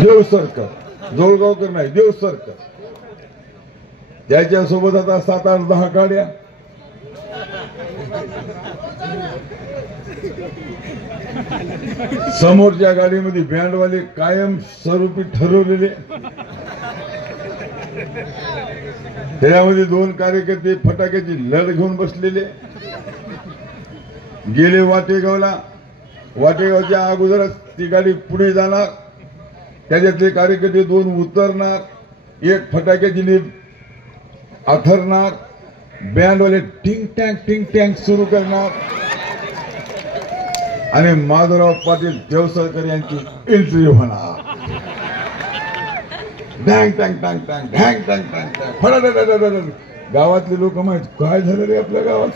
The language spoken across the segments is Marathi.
देवसरकर, जोळगावकर नाही, देवसरकर. त्याच्यासोबत आता 7-8-10 गाड्या. समोरच्या गाडीमध्ये बँडवाले कायम स्वरूपी ठरवलेले. त्याच्यामध्ये 2 कार्यकर्ते फटाक्याची लढ घेऊन बसलेले. गेले वाटेगावला. वाटेगावच्या अगोदरच ती गाडी पुढे जाणार. त्याच्यातले कार्यकर्ते 2 उतरणार. 1 फटाक्याची लीड आथरणार. बँडवाले टिंग टँग सुरू करणार आणि माधवराव पाटील देवसरकर यांची एंट्री होणार. डँग टँग टँग टँग ढँग टँग टँग टँग फटाफट. गावातले लोक माहित काय झालं रे आपल्या गावात,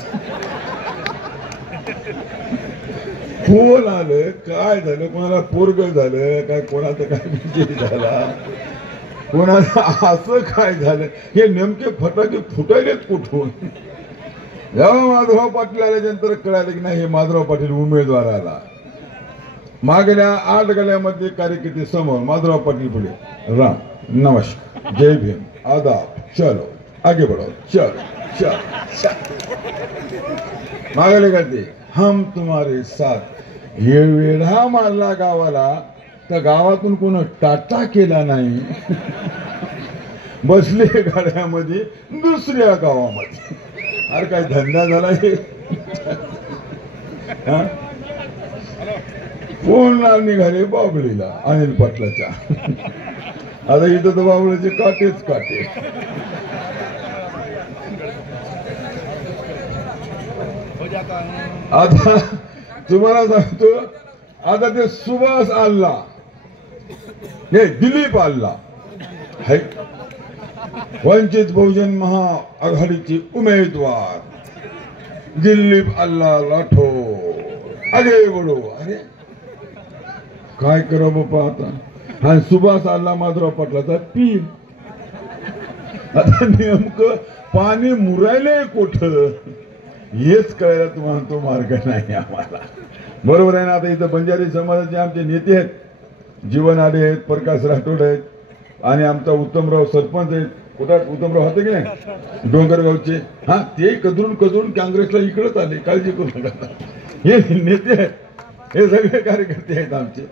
कोण आलं, काय झालं, कोणाला पोरग झालं काय, कोणाचं काय विजय झाला, कोणाला असं काय झालं, हे नेमके फटाके फुटायलेत कुठून. जेव्हा माधवराव पाटील आल्यानंतर कळालं की नाही हे माधवराव पाटील उमेदवार आला. मागल्या 8 गल्ल्यामध्ये कार्यकर्ते समोर, माधवराव पाटील पुढे. राम नमस्कार, जय भीम, आदाब, चलो आगे बढ़ो, चलो चलो. मागले करते हम तुम्हारे साथ. हे वेढा मारला गावाला तर गावातून कोण टाटा केला नाही. बसले गाड्यामध्ये दुसऱ्या गावामध्ये. अरे काय धंदा झाला हे. कोण निघाले बाबळीला, अनिल पाटलाच्या. आता इथं तर बाबळीचे काटेच काटे. आता तुम्हाला सांगतो, आता ते सुभाष आल्ला, हे दिलीप आल्ला है वंचित बहुजन महाआघाडीचे उमेदवार दिलीप आल्ला राठोड आगे बढो. अरे काय करा बापा आता. हा सुभाष आल्ला माधवराव पाटलाचा पीर. आता नेमकं पाणी मुरायले कुठं हेच कळायला तुम्हाला तो मार्ग नाही आम्हाला. बरोबर आहे ना. आता इथं बंजारी समाजाचे आमचे नेते आहेत, जीवन आले आहेत, प्रकाश राठोड आहेत आणि आमचा उत्तमराव सरपंच आहेत. कुठं उत्तमराव होते की नाही डोंगरगावचे. हा ते कदरून काँग्रेसला इकडंच आले, काळजी करू नका. हे नेते आहेत, हे सगळे कार्यकर्ते आहेत आमचे.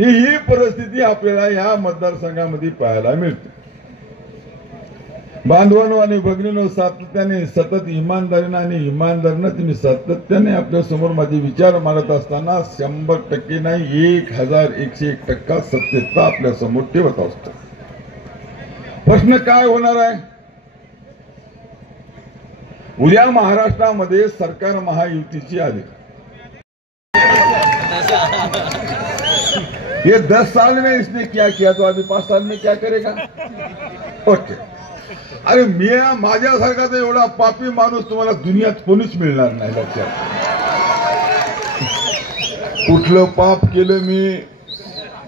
ही परिस्थिती आपल्याला या मतदारसंघामध्ये पाहायला मिळते. बांधवांनो आणि भगिनींनो, सातत्याने सतत इमानदारीनं आणि इमानदारीनं तुम्ही सातत्याने आपल्या समोर माझे विचार मांडत असताना 100% नाही 1101% सत्यता आपल्या समोर ठेवत असतो. प्रश्न काय होणार आहे. उद्या महाराष्ट्रामध्ये सरकार महायुतीची आली. ये 10 साल में इसने क्या किया तो अभी 5 साल में क्या करेगा. ओके. अरे मी माझ्यासारखा तर एवढा पापी माणूस तुम्हाला दुनियात कोणीच मिळणार नाही. लक्षात. कुठलं पाप केलं मी,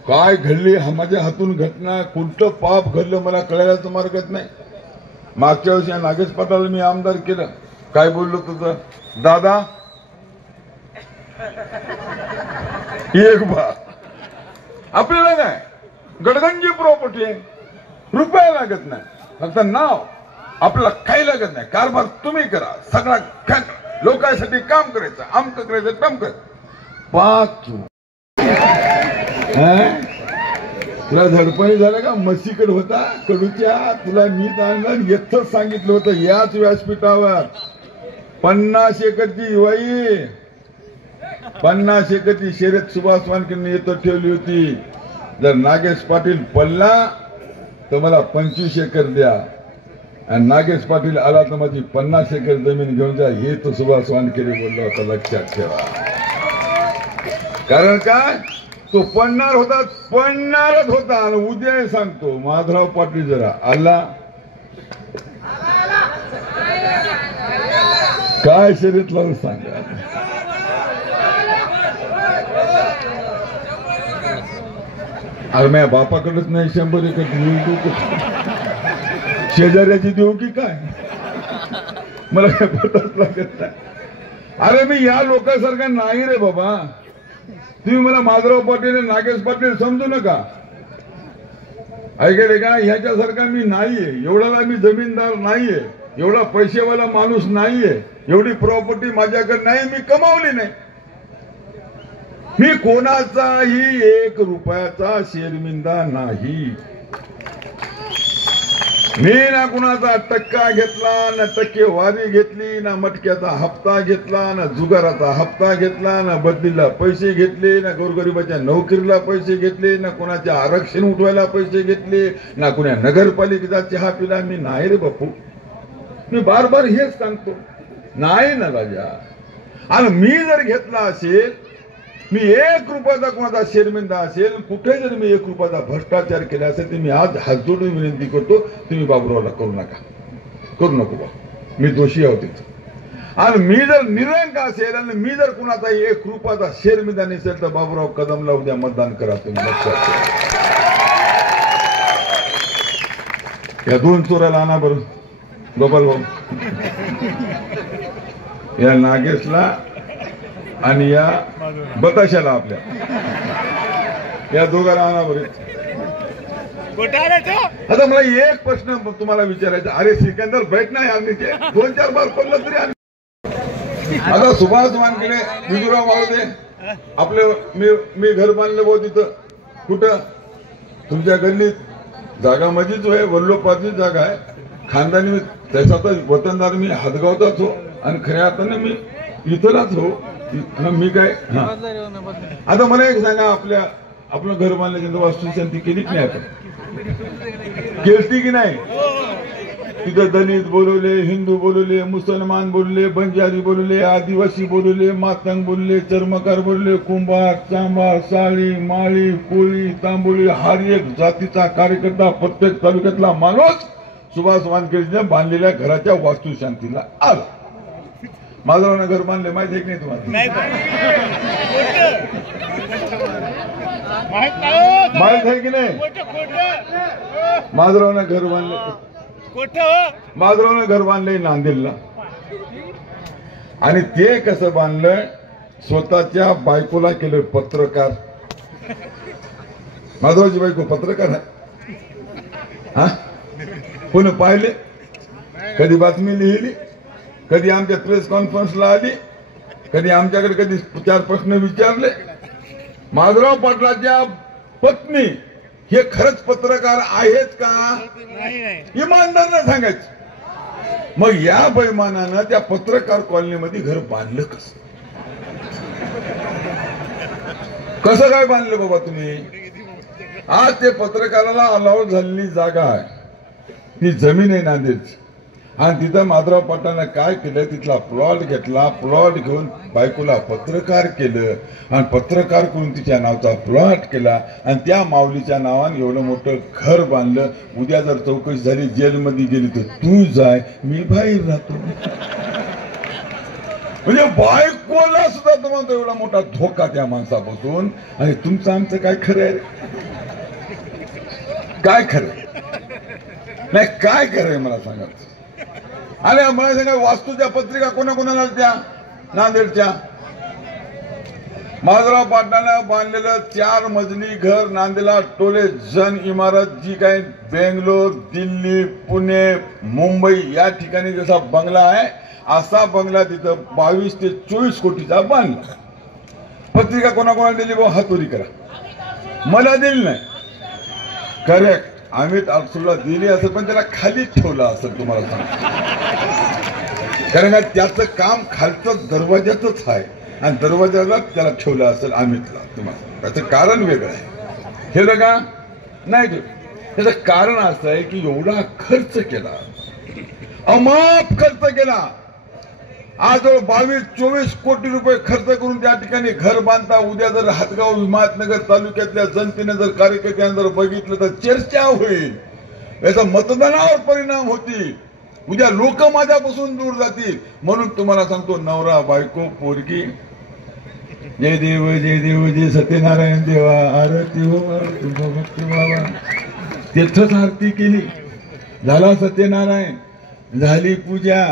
काय घडली माझ्या हातून घटना, कुठलं पाप घडलं मला कळायला तर मार्गच नाही. मागच्या वर्षी नागेश पाटलाला मी आमदार केलं. काय बोललो तुझं दादा एक बा आपल्याला नाही, गडगंजी प्रॉपर्टी आहे, रुपया लागत नाही, फक्त नाव. आपल्याला काही लागत नाही, कारभार तुम्ही करा, सगळा लोकांसाठी काम करायचं, आमक करायचं, काम करायचं. पाच तुला झडपणी झालं का. मसीकड होता कडूच्या, तुला मी येथच सांगितलं होतं याच व्यासपीठावर 50 एकरची युवाई, 50 एकरची शर्यत सुभाष वानखेडेंनी येतो ठेवली होती. जर नागेश पाटील पडला तर मला 25 एकर द्या, आणि नागेश पाटील आला तर माझी 50 एकर जमीन घेऊन जा. हे तो सुभाष वानखेडे बोलला होता, लक्षात ठेवा. कारण काय, तो पडणारच होता. आणि उद्या सांगतो माधवराव पाटील जरा आला काय शर्यत लावून सांगा. अरे माझ्या बापाकडेच नाही 100 एकर, शेजाऱ्याची देऊ की काय, मला काय पताच लागत नाही. अरे मी या लोकांसारखा नाही रे बाबा. तुम्ही मला माधवराव पाटील नागेश पाटील समजू नका. ऐकले का? ह्याच्यासारखा मी नाहीये, एवढाला मी जमीनदार नाहीये, एवढा पैसेवाला माणूस नाहीये, एवढी प्रॉपर्टी माझ्याकडे नाही, मी कमावली नाही. मी कोणाचाही 1 रुपयाचा शेरमिंदा नाही. मी ना कुणाचा टक्का घेतला, ना टक्केवारी घेतली, ना मटक्याचा हप्ता घेतला, ना जुगाराचा हप्ता घेतला, ना बदलीला पैसे घेतले, ना गोरगरिबाच्या नोकरीला पैसे घेतले, ना कोणाचे आरक्षण उठवायला पैसे घेतले, ना कुणा नगरपालिकेचा चहा पिला. मी नाही रे बापू, मी बार बार हेच सांगतो, नाही ना राजा. आणि मी जर घेतला असेल, मी 1 रुपयाचा कोणाचा शेरमिंदा असेल, कुठे जर मी 1 रुपयाचा भ्रष्टाचार केला असेल, तर मी आज हात जोडून विनंती करतो, तुम्ही बाबूरावला करू नका, करू नको बा, मी दोषी आहोत तिथं. आणि मी जर निरंक असेल आणि मी जर कुणाचा 1 रुपयाचा शेरमिंदा नसेल, तर बाबूराव कदमला उद्या मतदान करा, तुम्ही लक्षात ठेवा. या 2 चोराला आणा बरं, गोपाल भाऊ, या नागेशला आणि या बताशाला, आपल्या या दोघांना आणा बरे. आता मला एक प्रश्न तुम्हाला विचारायचा, अरे सिकंदर बैठ नाही आम्ही 2-4 बार पडलं तरी. आता सुभाष वानखेडे, विजूराव वाळदे, आपले मी घर बांधलं भाऊ तिथं, कुठं तुमच्या गल्लीत, जागा माझीच आहे, वल्लोपाची जागा आहे, खानदानी मी त्याचा वतनदार, मी हातगावचाच हो, आणि खऱ्या अर्थानं मी इथलाच हो. मी काय, आता मला एक सांगा, आपलं घर बांधल्याच्या वास्तुशांती केली की नाही? आपण केलती की नाही? तिथं दलित बोलवले, हिंदू बोलवले, मुसलमान बोलले, बंजारी बोलवले, आदिवासी बोलवले, मातंग बोलले, चर्मकार बोलले, कुंभार, चांभार, साळी, माळी, कोळी, तांबोळी, हर एक जातीचा कार्यकर्ता, प्रत्येक तालुक्यातला माणूस सुभाष वानखेडेने बांधलेल्या घराच्या वास्तुशांतीला आला. माझं घर बांधले माहिती आहे की नाही तुम्हाला? माहित आहे की नाही? माझरावनं घर बांधले, माझरावनं घर बांधले नांदेडला. आणि ते कसं बांधलं? स्वतःच्या बायकोला केलं पत्रकार. माझरावची बायको पत्रकार आहे. हा, कोणी पाहिले? कधी बातमी लिहिली? कधी आमच्या प्रेस कॉन्फरन्सला आली? कधी आमच्याकडे कधी 4 प्रश्न विचारले? माधवराव पाटलाच्या पत्नी हे खरंच पत्रकार आहेत का? इमानदारनं सांगायचं. मग या बैमानानं त्या पत्रकार कॉलनीमध्ये घर बांधलं कसं? कसं काय बांधलं बाबा तुम्ही? आज ते पत्रकाराला अलाव झालेली जागा आहे, ती जमीन आहे नांदेडची. आणि तिथं माधवराव पाटलानं काय केलं? तिथला प्लॉट घेतला, प्लॉट घेऊन बायकोला पत्रकार केलं, आणि पत्रकार करून तिच्या नावाचा प्लॉट केला, आणि त्या माऊलीच्या नावाने एवढं मोठं घर बांधलं. उद्या जर चौकशी झाली, जेलमध्ये गेली, तर तू जाय, मी बाहेर राहतो. म्हणजे बायकोला सुद्धा तुम्हाला एवढा मोठा धोका त्या माणसापासून. आणि तुमचं आमचं काय खरं आहे? काय खरं नाही, काय खरं आहे मला सांगा. आणि मला सांगा, वास्तूच्या पत्रिका कोणाकोणाला त्या नांदेडच्या? माधवराव पाटलानं बांधलेलं 4 मजली घर नांदेडला, टोले जन इमारत, जी काही बेंगलोर, दिल्ली, पुणे, मुंबई या ठिकाणी जसा बंगला आहे, असा बंगला तिथं 22 ते 24 कोटीचा बांधला. पत्रिका कोणाकोणाला दिली? भाऊ हातोरी करा. मला दिली नाही. करेक्ट, अमित अडसूला दिली असेल, पण त्याला खाली ठेवलं असेल, तुम्हाला सांगतो. कारण त्याचं काम खालचं दरवाजाच आहे, आणि दरवाजाला त्याला ठेवलं असेल अमितला. तुम्हाला त्याचं कारण वेगळं आहे. हे बघा, नाही त्याचं कारण असं आहे की एवढा खर्च केला, अमाप खर्च केला. आज 22-24 कोटी रुपये खर्च करून त्या ठिकाणी घर बांधता. उद्या जर हातगाव, हिमायतनगर तालुक्यातल्या जनतेने जर, कार्यकर्त्याने जर बघितलं, तर चर्चा होईल, याचा मतदानावर परिणाम होतील. उद्या लोक माझ्यापासून दूर जातील. म्हणून तुम्हाला सांगतो, नवरा बायको पोरगी, जय देव जय देव जय सत्यनारायण देवा, आरती हो भक्ती बाबा. तिथंच आरती केली, झाला सत्यनारायण, झाली पूजा,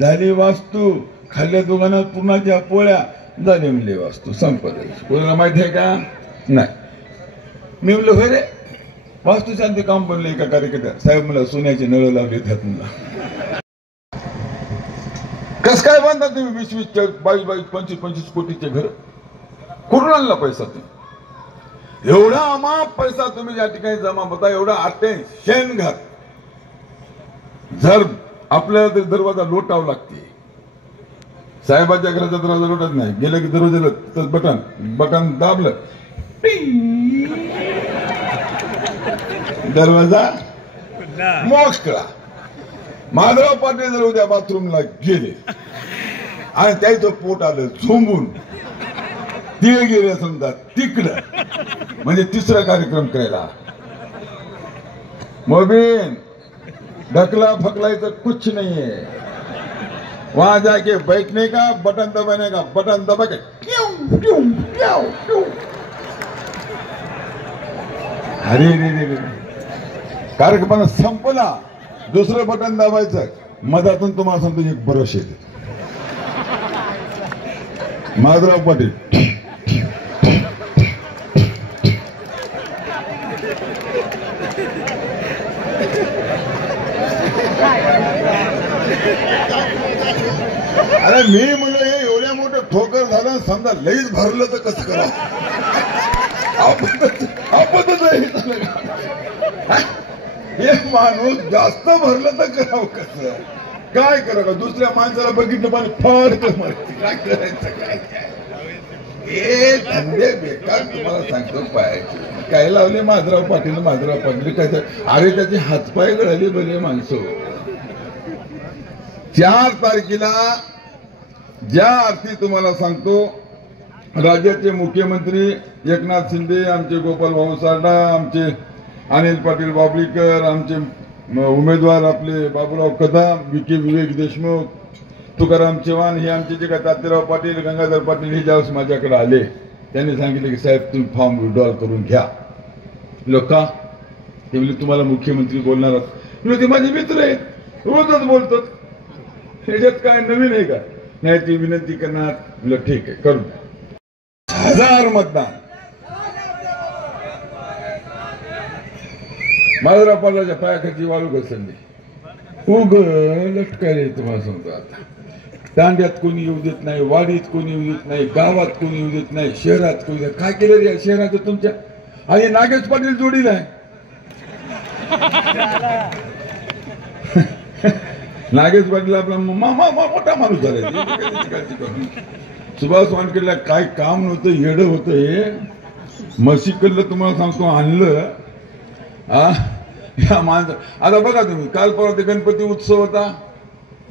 झाली वास्तू, खाल्ल्या दुकानात पुरणाच्या पोळ्या, झाले म्हणले वास्तू, संपत. कोणाला माहिती आहे का? नाही. मी म्हणलं होय रे, वास्तुशांती काम बनले एका कार्यकर्त्या साहेब मला सोन्याचे नळ लावले त्यात मला कस काय बांधता तुम्ही 20-20 22-22 25-25 कोटीचे घर कुठून आणला पैसा तुम्ही एवढा अमाप पैसा तुम्ही या ठिकाणी जमा होता एवढा शेण घात जर आपल्याला ते दरवाजा लोटावं लागते साहेबाच्या घराचा दरवाजा लोटत नाही गेलं की दरवाजाला बटन दाबलं दरवाजा मोकळा माधवराव पाटील जर उद्या बाथरूमला गेले आणि त्याचं पोट आलं झोंबून ते गेले समजा तिकडं म्हणजे तिसरा कार्यक्रम करायला मोबीन ढकला फकलायचं कुछ नहीं है वहां जाके बैठने का बटन दबाने का बटन दबा के अरे रे कार्यक्रम संपला दुसरं बटन दाबायचं मधातून तुम्हाला सांगतो एक बरस येते माधवराव पाटील अरे मी म्हणलं हे एवढ्या मोठं ठोकर झालं समजा लईच भरलं तर कसं करा हे माणूस जास्त भरलं तर करावं कसं काय करावं दुसऱ्या माणसाला बघितलं पण फाडतं मरते काय करायचं काय हे धंदे बेकार तुम्हाला सांगतो पायाचे काय लावले माधवराव पाटील काय अरे त्याचे हातपाय गळाले बरे माणसं 4 तारखेला ज्या अर्थी तुम्हाला सांगतो राज्याचे मुख्यमंत्री एकनाथ शिंदे आमचे गोपाल भाऊ सारडा आमचे अनिल पाटील बाबळीकर आमचे उमेदवार आपले बाबूराव कदम विवेक देशमुख तुकाराम चव्हाण हे आमचे जे काय तात्याराव पाटील गंगाधर पाटील हे ज्यावेळेस माझ्याकडे आले त्यांनी सांगितले की साहेब तुम्ही फॉर्म विड्रॉल करून घ्या लोक ते म्हणजे तुम्हाला मुख्यमंत्री बोलणार ते माझे मित्र आहेत रोजच बोलतात ह्याच्यात काय नवीन आहे का नाही ती विनंती करणार म्हटलं ठीक आहे करू 1000 मतदान माधवराव पाटलाच्या पायाखालची वाळू घसरली उग लटकायला तुम्हाला सांगतो आता तांड्यात कोणी येऊ देत नाही वाडीत कोणी येऊ देत नाही गावात कोणी येऊ देत नाही शहरात कोणी काय केलं या शहराचं तुमच्या आणि नागेश पाटील जोडीला आहे नागेश पाटील आपला मामा मोठा माणूस झाला सुभाष वानखेडेला काय काम नव्हतं येडं होतं हे मशीकडलं तुम्हाला सांगतो आणलं या माणसं आता बघा तुम्ही काल परवा ते गणपती उत्सव होता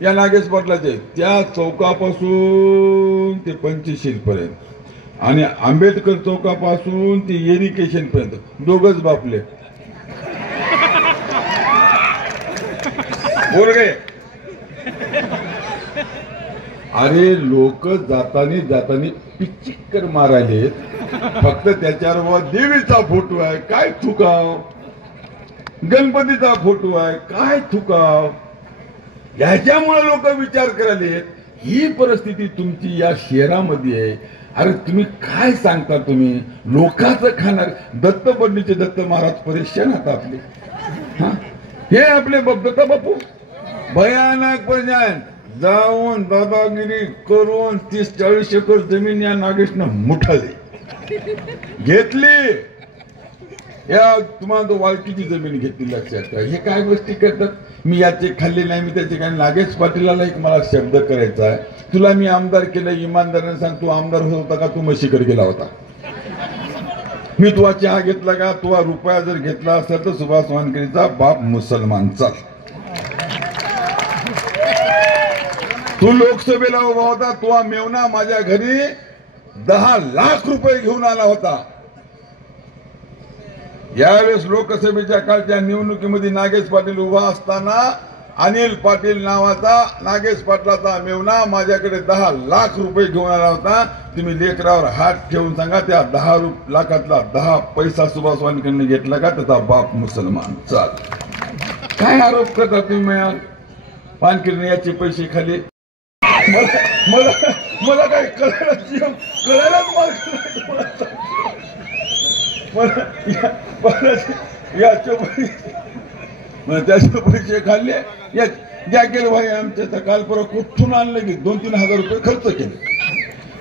या नागेश पाटलाचे त्या चौकापासून ते पंचशील पर्यंत आणि आंबेडकर चौकापासून ते इरिगेशन पर्यंत दोघच बापले बोल गे अरे लोक जातानी पिच्चिक्कर मारायलेत फक्त त्याच्यावर देवीचा फोटो आहे काय थुकाव गणपतीचा फोटो आहे काय थुकाव ह्याच्यामुळे लोक विचार करायलेत ही परिस्थिती तुमची या शहरामध्ये आहे अरे तुम्ही काय सांगता तुम्ही लोकांचं खाणार दत्त बंडीचे दत्त महाराज परेशान आता आपले हे आपले दत्त बापू भयानक पर्याय जाऊन दादागिरी करून 30-40 एकर जमीन या नागेशनं मुठाली घेतली या तुम्हाला तो वाळकीची जमीन घेतली लक्षात ठेवा हे काय गोष्टी करतात मी याचे खाल्ले नाही मी त्याचे काय नागेश पाटीलाला एक मला शब्द करायचा आहे तुला मी आमदार केलं इमानदाराने सांग तू आमदार होता का तू म्हशीकडे गेला होता मी तुझा चहा घेतला का तुझा रुपया जर घेतला असेल तर सुभाष वानखेडेचा बाप मुसलमान चाल तू लोकसभेला उभा होता तुझा मेवना माझ्या घरी 10 लाख रुपये घेऊन आला होता यावेळेस लोकसभेच्या काळच्या निवडणुकीमध्ये नागेश पाटील उभा असताना अनिल पाटील नावाचा नागेश पाटलाचा मेवना माझ्याकडे 10 लाख रुपये घेऊन आला होता तुम्ही लेकरावर हात ठेवून सांगा त्या 10 लाखातला 10 पैसा सुभाष वानखेडेने घेतला का त्याचा बाप मुसलमान चाल काय आरोप करता तुम्ही वानखेडेने याचे पैसे खाली मला काय कळायलाच त्याचे पैसे खाल्ले. या जाकीर भाई आमच्या काल परवा कुठून आणले की 2-3 हजार रुपये खर्च केले.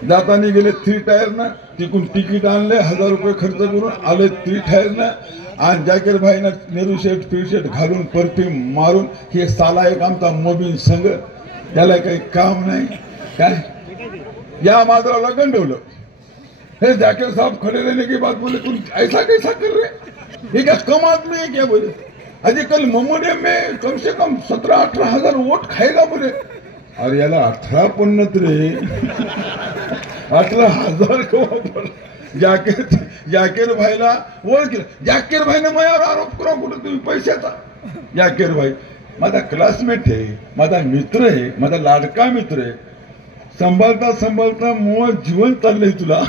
जाताना गेले 3 टायरनं, तिकून तिकीट आणले, 1000 रुपये खर्च करून आले 3 टायरनं. आणि जाकीर भाईनं नेहरू शेट फिरशेट घालून परफ्यूम मारून हे साला एक आमचा मोबीन संघ, त्याला काही काम नाही काय, या माजराला गंडवलं. हे जाकीर साहब खड़े रहने की बात बोले, तुम ऐसा कैसा कर रहे, ये क्या कम आदमी है क्या बोले. अजय कल मोमोडियम में कम से कम 17-18 हजार वोट खाएगा बोले. अरे याला 18 पण नत रे, 18,000 का. जाकीर भाईला ओळखलं. जाकीर भाईने माझ्यावर आरोप करा कुठं तुम्ही पैशाचा. जाकीर भाई माझा क्लासमेट आहे, माझा मित्र आहे, माझा लाडका मित्र आहे. सांभाळता सांभाळता मुळ जीवन चाललंय तुला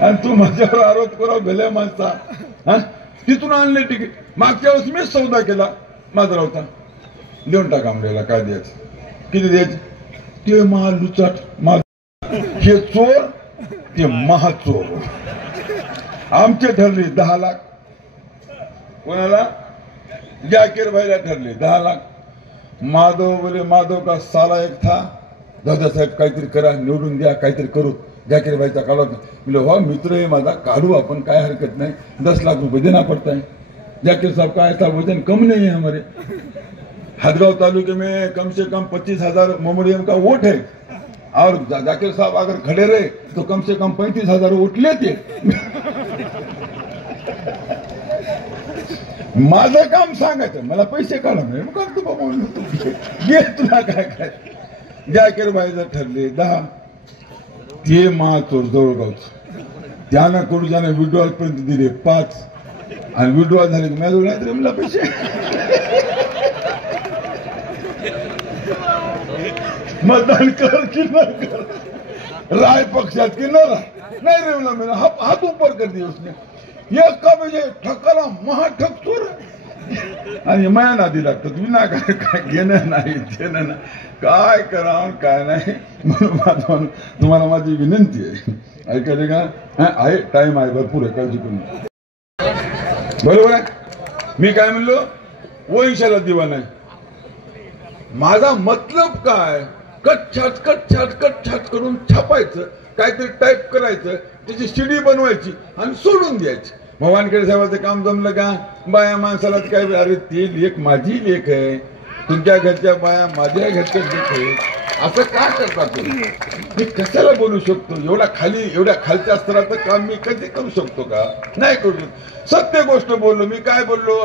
आणि तू माझ्यावर आरोप करा भल्या माणसा. हा तिथून आणले तिकीट. मागच्या वेळेस मीच सौदा केला माझा होता. देऊन टाका आमल्याला काय द्यायचं, किती द्यायचं. ते महालुचाट हे चोर, ते महाचोर. आमचे ठरले 10 लाख. कोणाला? जाकीर भाईला ठरले 10 लाख. माधव बोले माधव का साला एक था. दादासाहेब काहीतरी करा, निवडून द्या, काहीतरी करू. जाकीर भाईचा काढा. बोले हो मित्र आहे माझा, काढू आपण, काय हरकत नाही. 10 लाख रुपये देना पड़ता है. जाकीर साहब का ऐसा वजन कम नहीं है हमारे. हदगांव तालुके में कम से कम 25,000 मोमोडियम का वोट है और जाकीर साहब अगर खड़े रहे तो कम से कम 35,000 वोट लेते. माझं काम सांगायचं, मला पैसे काढा नाही काढतो बाबा, घे तुला काय काय. जाकीर भाईचं ठरले 10. ते महाचोर जवळगावचं, त्यानं करू ज्यानं विड्रॉल पर्यंत दिले 5. आणि विड्रॉल झाले की माझ्याजवळ नाही मला पैसे. मतदान कर की न कर, राय पक्षात की न राय, नाही रे म्हणलं. मेरा हात ऊपर कर दिए उसने. एक का म्हणजे ठकाला महाठक चोर. आणि माया नादी लागतात विना काय काय घेणं नाही देणं नाही, काय करा काय नाही. म्हणून तुम्हाला माझी विनंती आहे, ऐकायचे का. आहे टाइम आहे भरपूर आहे, काळजी करून. बरोबर आहे. मी काय म्हणलो, वंशाला दिवा नाही. माझा मतलब काय, कट छाट करून छापायचं, काहीतरी टाईप करायचं, त्याची सीडी बनवायची आणि सोडून द्यायची. भवानखेडे साहेबांचं काम जमलं का. बाया माणसाला काय, अरे ती लेख माझी लेख आहे, तुमच्या घरच्या बाया माझ्या घरच्या लेख आहे, असं का करता तुम्ही. मी कशाला बोलू शकतो. एवढ्या खालच्या स्तराचं काम मी कधी करू शकतो का, नाही करू शकतो. सत्य गोष्ट बोललो. मी काय बोललो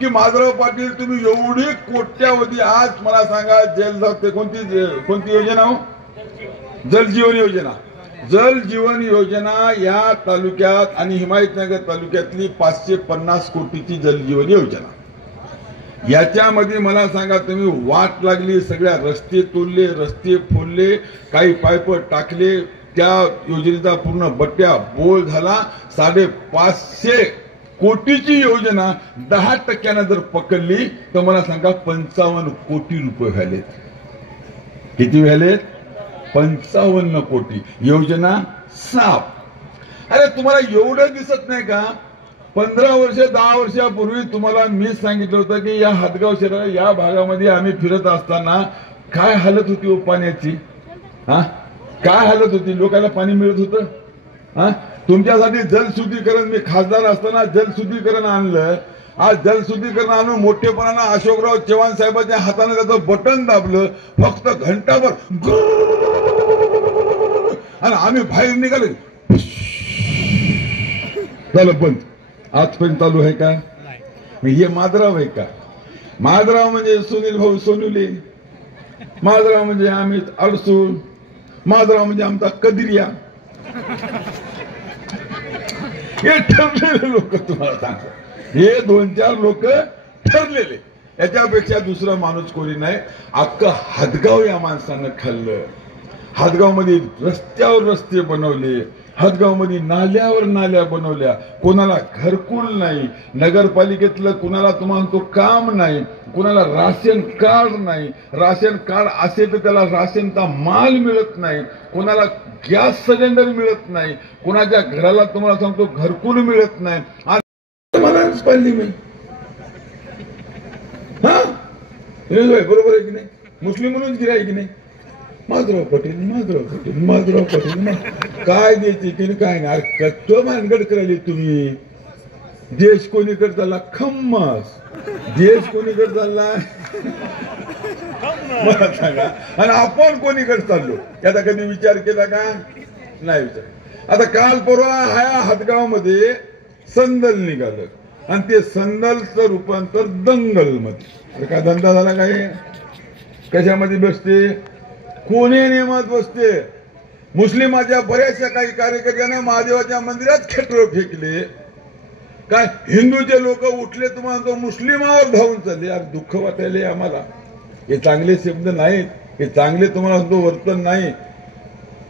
की माधवराव पाटील तुम्ही एवढी कोट्यावधी, आज मला सांगा जेल कोणती योजना हो, जलजीवन योजना. जलजीवन योजना या तालुक्यात आणि हिमायतनगर तालुक्यातली 550 कोटीची जलजीवन योजना. याच्यामध्ये मला सांगा तुम्ही, वाट लागली, सगळ्या रस्ते तोडले, रस्ते फोडले, काही पाईप टाकले, त्या योजनेचा पूर्ण बट्ट्या बोल झाला. 550 कोटीची योजना 10% जर पकडली तर मला सांगा 55 कोटी रुपये व्हायलेत. किती व्हायलेत? 55 कोटी. योजना साफ. अरे तुम्हाला एवढं दिसत नाही का. 15 वर्ष 10 वर्षापूर्वी तुम्हाला मी सांगितलं होतं की या हदगाव शहर या भागामध्ये आम्ही फिरत असताना काय हालत होती हो पाण्याची. काय हालत होती, लोकांना पाणी मिळत होतं. तुमच्यासाठी जलशुद्धीकरण, मी खासदार असताना जलशुद्धीकरण आणलं. आज जलशुद्धीकरण आणून मोठेपणानं अशोकराव चव्हाण साहेबांच्या हाताने त्याचं बटन दाबलं, फक्त घंटाभर आणि आम्ही बाहेर निघाले, झालं बंद. आजपर्यंत चालू आहे का. हे माधवराव आहे का. माधवराव म्हणजे सुनील भाऊ सोनुले, माधवराव म्हणजे आम्ही अडसूळ, माधवराव म्हणजे आमचा कदिरिया. हे ठरलेले लोक तुम्हाला सांगतो, हे 2-4 लोक ठरलेले. याच्यापेक्षा दुसरा माणूस कोणी नाही. अख्खं हदगाव या माणसानं खाल्लं. हदगाव मध्ये रस्त्यावर रस्ते बनवले, हातगाव मध्ये नाल्यावर नाल्या बनवल्या, कोणाला घरकुल नाही, नगरपालिकेतलं कुणाला तुम्हाला तो काम नाही, कुणाला राशन कार्ड नाही, राशन कार्ड असेल तर त्याला राशनचा माल मिळत नाही, कोणाला गॅस सिलेंडर मिळत नाही, कोणाच्या घराला तुम्हाला सांगतो घरकुल मिळत नाही. मलाच पाहिली मी बरोबर आहे की नाही? मुस्लिम म्हणून गिराय की नाही? माधवराव पटेल माधवराव पटेल माधवराव पटेल काय द्यायचे की काय नाही. कसं भानगड करायला तुम्ही? देश कोणीकडे चालला? खम्मस. देश कोणीकडे चालला मला सांगा. आणि आपण कोणीकडे चाललो याचा कधी विचार केला का? नाही विचार. आता काल परवा ह्या हातगाव मध्ये संदल निघालं आणि ते संदलचं रूपांतर दंगल मध्ये. काय धंदा झाला? काय कशामध्ये बसते? कोणी नियमात बसते? मुस्लिमाच्या बऱ्याचशा काही कार्यकर्त्यांना महादेवाच्या मंदिरात खेटर फेकले. काय हिंदूचे लोक उठले तुम्हाला तो मुस्लिमावर धावून चालले. यार दुःख वाटायले आम्हाला. हे चांगले शब्द नाहीत, हे चांगले तुम्हाला तो वर्तन नाही,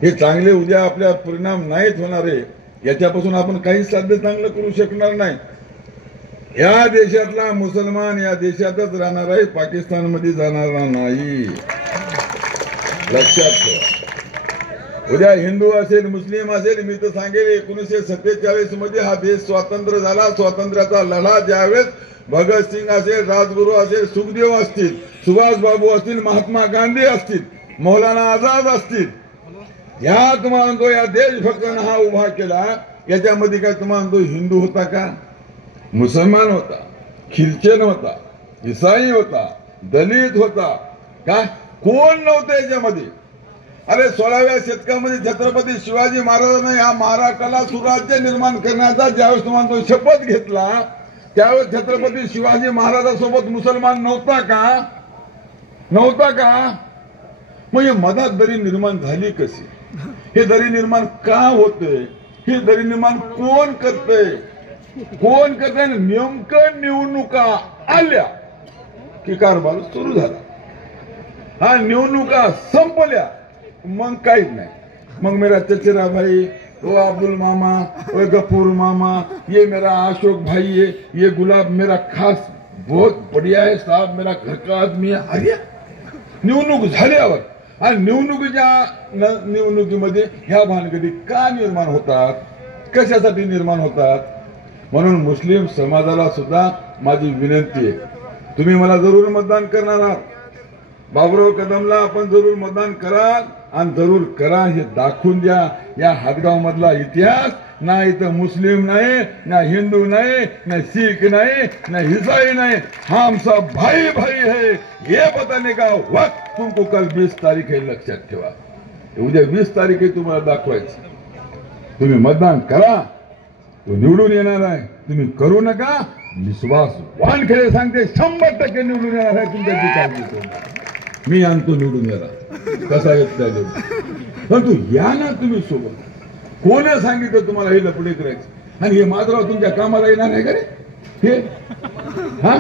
हे चांगले उद्या आपल्या परिणाम नाहीत होणारे. याच्यापासून आपण काही साध्य चांगलं करू शकणार नाही. या देशातला मुसलमान या देशातच राहणार आहे, पाकिस्तानमध्ये जाणार नाही. लक्षात ठेवा. उद्या हिंदू असेल मुस्लिम असेल, मी तर सांगेल 1947 मध्ये हा देश स्वातंत्र्य झाला. स्वातंत्र्याचा लढा ज्यावेळेस भगतसिंग असेल, राजगुरू असेल, सुखदेव असतील, सुभाष बाबू असतील, महात्मा गांधी असतील, मौलाना आझाद असतील, या तुम्हाला तो या देशभक्तांना हा उभा केला. याच्यामध्ये काय तुम्हाला तो हिंदू होता का? मुसलमान होता, ख्रिश्चन होता, ईसाई होता, दलित होता का? कोण नव्हतं याच्यामध्ये. अरे 16व्या शतकामध्ये छत्रपती शिवाजी महाराजांनी या महाराष्ट्राला सुराज्य निर्माण करण्याचा ज्यावेळेस तुम्हाला तो शपथ घेतला, त्यावेळेस छत्रपती शिवाजी महाराजांसोबत मुसलमान नव्हता का? नव्हता का? मग हे मधात दरी निर्माण झाली कशी? हे दरी निर्माण का होते? हे दरी निर्माण कोण करते? कोण करते? नेमकं निवडणुका आल्या की कारभार सुरू झाला. हा निवडणुका संपल्या मग काहीच नाही. मग मेरा चचेरा भाई, वो अब्दुल मामा, वो गफूर मामा, ये मेरा अशोक भाई है, ये गुलाब मेरा खास बहुत बढ़िया है साहब, मेरा घर का आदमी है. अरे निवडणूक झाल्यावर आणि निवडणुकीमध्ये ह्या भानगडी का निर्माण होतात? कशासाठी निर्माण होतात? म्हणून मुस्लिम समाजाला सुद्धा माझी विनंती आहे, तुम्ही मला जरूर मतदान करणार आहात. बाबुराव कदमला आपण जरूर मतदान करा आणि जरूर करा हे दाखवून द्या. या हातगाव मधला इतिहास ना इथं मुस्लिम नाही, ना हिंदू नाही, ना सिख नाही, ना ईसाई नाही, हा आमचा भाई भाई है. ये बताने का वक्त तुमको कल 20 तारीख है, लक्षात ठेवा. उद्या 20 तारीख आहे तुम्हाला दाखवायचं. तुम्ही मतदान करा, तो निवडून येणार आहे. तुम्ही करू नका. विश्वास वानखेडे सांगते 100% निवडून येणार आहे. तुमच्याची काळजी करू नका. मी आणतो निवडून याला, कसा येत नाही. परंतु या ना तुम्ही सोबत. कोण सांगितलं तुम्हाला हे लपडे करायचे? आणि हे माधवराव तुमच्या कामाला येणार नाही का रे? हे हा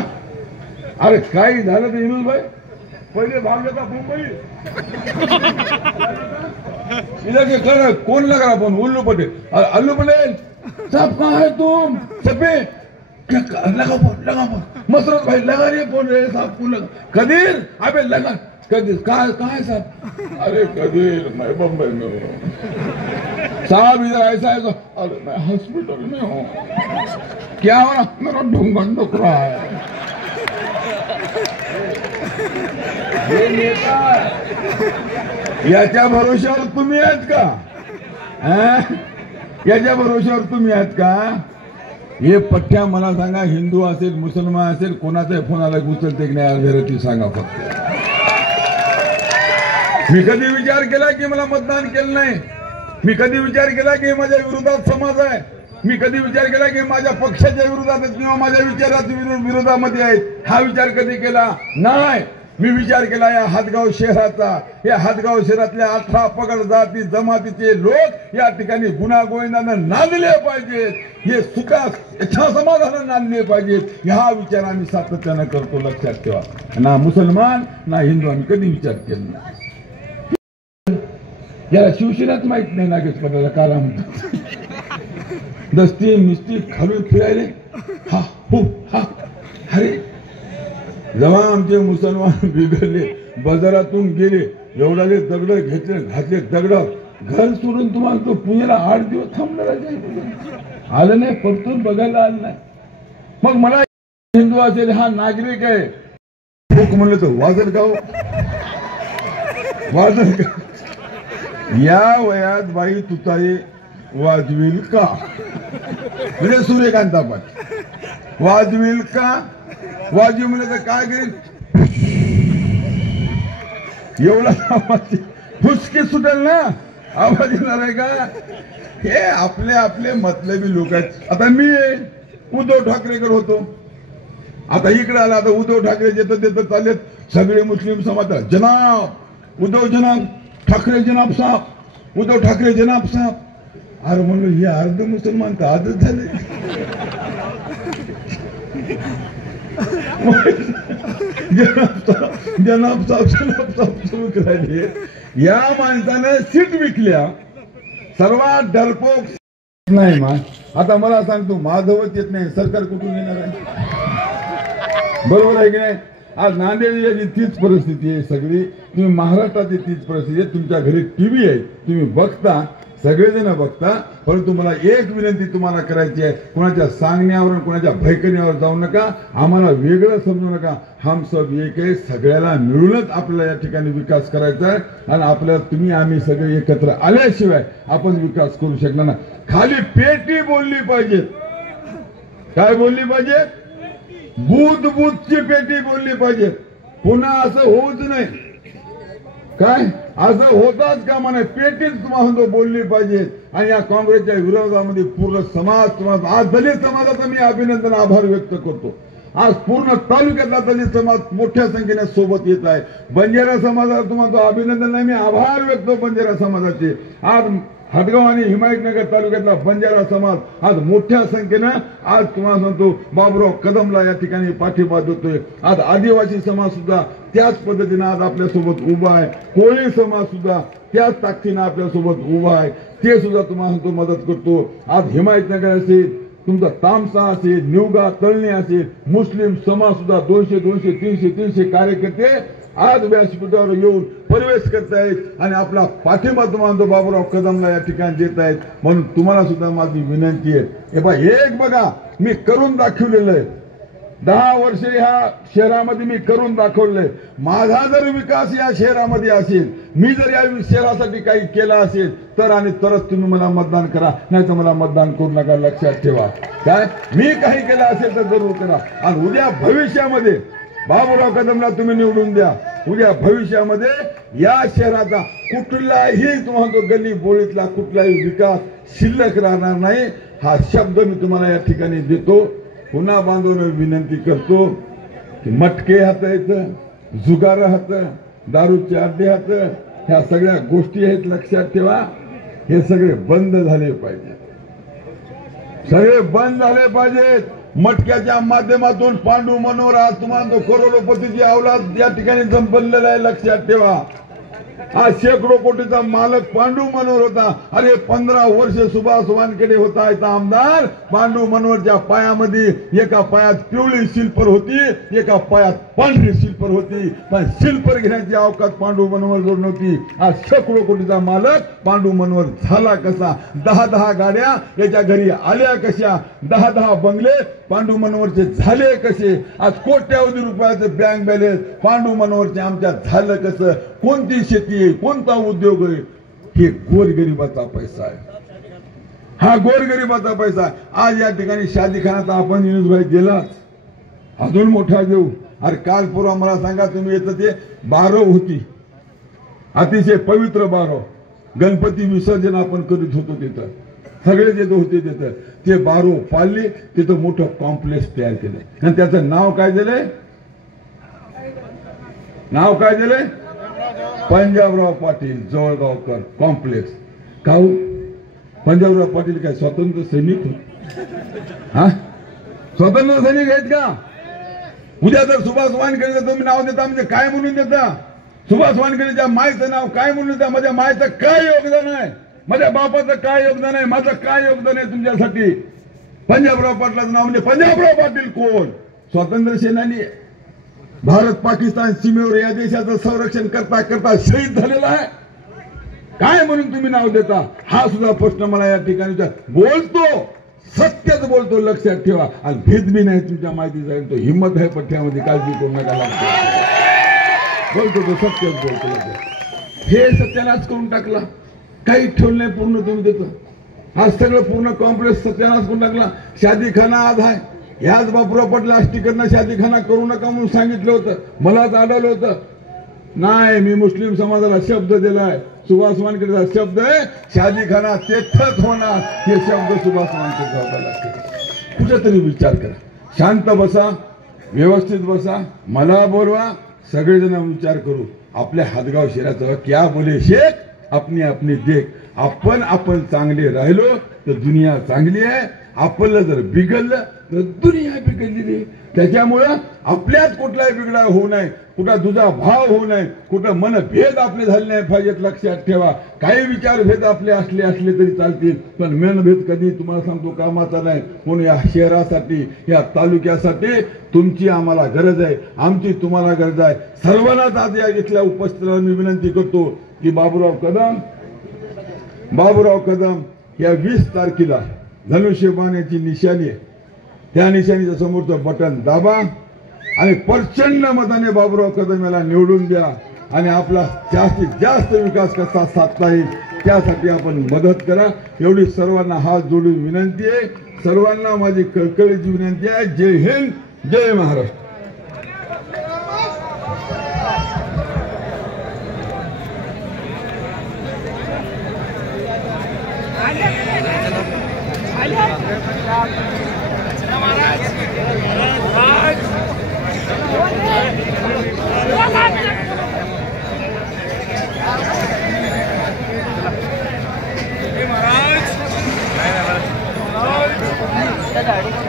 अरे काही झालं तर विनोद भाई पहिले भाग घेता मुंबई कोण लगा आपण उल्लू पटेल. अल्लू पटेल साहब कहाँ है तुम? सपे लगा फोन, लगा फोन. मसरत भाई लगा रे फोन रे साहब को लगा. कदीर अबे लगा. कदीर कहाँ है साहब? अरे कदीर मैं बम्बई में हूँ साहब, इधर ऐसा है. अरे मैं हॉस्पिटल में हूँ. क्या हो रहा? मेरा ढूंढन दुख रहा है. हे नेता याच्या भरोश्यावर तुम्ही आहेत का? याच्या भरोश्यावर तुम्ही आहेत का? हे पठ्ठ्या मला सांगा, हिंदू असेल मुसलमान असेल कोणाचा फोन आला उचलते की नाही घराती सांगा फक्त. मी कधी विचार केला की मला मतदान केलं नाही? मी कधी विचार केला की माझ्या विरोधात समाज आहे? मी कधी विचार केला की माझ्या पक्षाच्या विरोधात किंवा माझ्या विचाराच्या विरोधामध्ये आहेत? हा विचार कधी केला नाही. मी विचार केला या हातगाव शहराचा. या हातगाव शहरातल्या 18 पगड जाती जमातीचे लोक या ठिकाणी गुणागोविंदानं नांदले पाहिजेत. हे सुखा इच्छा समाधानं नांदले पाहिजेत. ह्या विचार आम्ही सातत्यानं करतो, लक्षात ठेवा. ना मुसलमान ना हिंदू आम्ही कधी विचार केला नाही. याला शिवसेनाच माहित नाही नागेश पदाला काला म्हणतात. दस्ती मिस्ती खालून फिरायले हा हो हा. अरे जेव्हा आमचे मुसलमान बिघडले बाजारातून गेले एवढाले दगड घेतले घातले दगड घर सोडून तुम्हाला तो पुण्याला 8 दिवस थांबणार आलं नाही परतून बघायला आलं नाही. मग मला हिंदू असेल हा नागरिक आहे लोक म्हणलं तर वाजलगाव या वयात बाई तुताई वाजवील का म्हणजे सूर्यकांत आपण वाजवील का वाजवी म्हणलं तर काय करेल एवढा आवाज फुसके सुटेल ना आवाज येणार आहे का. हे आपले आपले मतलबी लोक आहेत. आता मी उद्धव ठाकरेकडे होतो आता इकडे आला आता उद्धव ठाकरे येतं देतं चाललेत सगळे मुस्लिम समाज जनाब उद्धव जनाब ठाकरे जनाब साहेब उद्धव ठाकरे जनाब साहेब. अरे म्हणलो हे अर्ध मुसलमान तर आजच झाले. जनाब साहेब सुरू करायले. या माणसानं सीट विकल्या सर्वात डरपोक नाही मा. आता मला सांगतो माधवच येत नाही सरकार कुठून येणार आहे. बरोबर आहे की नाही. आज नांदेड तीच परिस्थिती आहे सगळी. तुम्ही महाराष्ट्राची तीच परिस्थिती आहे. तुमच्या घरी टीव्ही आहे तुम्ही बघता सगळेजण बघता. परंतु मला एक विनंती तुम्हाला करायची आहे कुणाच्या सांगण्यावर कुणाच्या भैकण्यावर जाऊ नका. आम्हाला वेगळं समजू नका. हम सब एक आहे. सगळ्याला मिळूनच आपल्याला या ठिकाणी विकास करायचा आहे आणि आपल्याला तुम्ही आम्ही सगळे एकत्र आल्याशिवाय आपण विकास करू शकणार नाही. खाली पेटी बोलली पाहिजे. काय बोलली पाहिजे बूथ बूथची पेटी बोलली पाहिजे. पुन्हा असं होऊच नाही. काय असं होताच का म्हणा पेटीच तुम्हाला बोलली पाहिजे. आणि या काँग्रेसच्या विरोधामध्ये पूर्ण समाज आज दलित समाजाचा मी अभिनंदन आभार व्यक्त करतो. आज पूर्ण तालुक्यातला दलित समाज मोठ्या संख्येने सोबत येत आहे. बंजारा समाजाला तुम्हाला अभिनंदन नाही मी आभार व्यक्त बंजारा समाजाचे. आज हदगाव आणि हिमायतनगर तालुक्यातला बंजारा समाज आज मोठ्या संख्येनं आज तुम्हाला सांगतो बाबुराव कदमला या ठिकाणी पाठिंबा देतोय. आज आदिवासी समाज सुद्धा त्याच पद्धतीने आज आपल्यासोबत उभा आहे. कोळी समाज सुद्धा त्याच ताकदीनं आपल्यासोबत उभा आहे. ते सुद्धा तुम्हाला सांगतो मदत करतो. आज हिमायतनगर असेल तुमचा तामसा असेल निवगा तळणी असेल मुस्लिम समाज सुद्धा 200 200 300 300 कार्यकर्ते आज व्यासपीठावर येऊन प्रवेश करतायत आणि आपला पाठिंबा तुम्हाला बाबुराव कदमला या ठिकाणी देत आहेत. म्हणून तुम्हाला सुद्धा माझी विनंती आहे. एक बघा मी करून दाखवलेलं आहे. 10 वर्षे ह्या शहरामध्ये मी करून दाखवलंय. माझा जर विकास या शहरामध्ये असेल मी जर या शहरासाठी काही केलं असेल तर आणि तरच तुम्ही मला मतदान करा नाही तर मला मतदान करू नका. लक्षात ठेवा काय मी काही केलं असेल तर जरूर करा. आणि उद्या भविष्यामध्ये बाबुराव कदमला तुम्ही निवडून द्या. उद्या भविष्यामध्ये या शहराचा कुठलाही तुम्हाला गल्ली बोळीतला कुठलाही विकास शिल्लक राहणार नाही. हा शब्द मी तुम्हाला या ठिकाणी देतो. पुन्हा बांधून विनंती करतो की मटके हातायचं जुगार हात दारूचे अड्डे हात ह्या सगळ्या गोष्टी आहेत लक्षात ठेवा. हे सगळे बंद झाले पाहिजे. सगळे बंद झाले पाहिजेत. मटक्याच्या माध्यमातून पांडू मनोहर आज तुम्हाला करोडोपतीची अवलाद या ठिकाणी संपलेला आहे लक्षात ठेवा. आज शेकडो कोटीचा मालक पांडू मनोहर होता. अरे 15 वर्ष सुभाष वानखेडे होता आमदार. पांडू मनोहरच्या पायामध्ये एका पायात पिवळी शिल्पर होती एका पायात पांढरी शिल्पर होती. पण शिल्पर घेण्याची अवकाश पांडू मनोहर जोड नव्हती. आज शेकडो कोटीचा मालक पांडू मनोहर झाला कसा. 10 गाड्या याच्या घरी आल्या कशा. 10 बंगले पांडू मनोहरचे झाले कसे. आज कोट्यावधी रुपयाचे बँक बॅलन्स पांडू मनोहरचे आमच्या झालं कसं. कोणती शेती आहे कोणता उद्योग आहे हे गोरगरिबाचा पैसा आहे. हा गोरगरिबाचा पैसा. आज या ठिकाणी शादीखानाचा आपण युनुसभाई दिलाच अजून मोठा देऊ. अरे काल परवा मला सांगा तुम्ही येतं ते बारव होती अतिशय पवित्र बारव. गणपती विसर्जन आपण करीत होतो तिथं सगळे जे होते तिथं ते बारव पाळले. तिथं मोठं कॉम्प्लेक्स तयार केलंय आणि त्याचं नाव काय दिलंय नाव काय दिलंय पंजाबराव पाटील जवळगावकर कॉम्प्लेक्स. का हो पंजाबराव पाटील काय स्वातंत्र्य सैनिक हा स्वातंत्र्य सैनिक आहेत का. उद्या जर सुभाष वानखेडे तुम्ही नाव देता म्हणजे काय म्हणून देता. सुभाष वानखेडेच्या मायचं नाव काय म्हणून त्या माझ्या मायचं काय योगदान आहे, माझ्या बापाचं काय योगदान आहे, माझं काय योगदान आहे तुमच्यासाठी. पंजाबराव पाटलाचं नाव म्हणजे पंजाबराव पाटील कोण? स्वातंत्र्य सेनानी आहे. भारत पाकिस्तान सीमेवर या देशाचं संरक्षण करता करता शहीद झालेला आहे. काय म्हणून तुम्ही नाव देता हा सुद्धा प्रश्न मला या ठिकाणी बोलतो, सत्यच बोलतो, लक्षात ठेवा. आणि भेद बी नाही तुमच्या माहितीचा, तो हिंमत आहे पठ्यामध्ये, काळजी करू नका. बोलतो तो सत्यच बोलतो. हे सत्यानाश करून टाकला, काही ठेवलं नाही पूर्ण तुम्ही देतो. हा सगळं पूर्ण कॉम्प्लेक्स सत्यानाश करून टाकला. शादीखाना आज आहे, ह्याच बापूराव पाटील आष्टीकरनं शादीखाना करू नका म्हणून सांगितलं होतं, मलाच आढळलं होतं. नाही, मी मुस्लिम समाजाला शब्द दिलाय, सुभाष वानखेडेचा शब्द आहे, शादीखाना तेथच होणार, हे शब्द सुभाष वानखेडे लागते. कुठेतरी विचार करा, शांत बसा, व्यवस्थित बसा, मला बोलवा, सगळेजण विचार करू. आपल्या हातगाव शहराचं क्या बोले शेख, अपनी अपनी देख. आपण चांगले राहिलो तर दुनिया चांगली आहे, आपलं जर बिघडलं तर दुनिया बिघडलेली. त्याच्यामुळं आपल्यात कुठलाही बिघडा होऊ नये, कुठला दुजा भाव होऊ नये, कुठं मनभेद आपले झाले नाही पाहिजेत. लक्षात ठेवा, काही विचारभेद आपले असले तरी चालतील, पण मनभेद कधी तुम्हाला सांगतो कामाचा नाही. म्हणून या शहरासाठी, या तालुक्यासाठी तुमची आम्हाला गरज आहे, आमची तुम्हाला गरज आहे. सर्वांनाच आज या इथल्या उपस्थितांना मी विनंती करतो की बाबूराव कदम या 20 तारखेला धनुष्यबाणाची निशाणी आहे, त्या निशाणीच्या समोरचं बटन दाबा आणि प्रचंड मताने बाबूराव कदम याला निवडून द्या. आणि आपला जास्तीत जास्त विकास कसा साधता येईल त्यासाठी आपण मदत करा. एवढी सर्वांना हात जोडून विनंती आहे. सर्वांना माझी कळकळीची विनंती आहे. जय हिंद, जय महाराष्ट्र. महाराज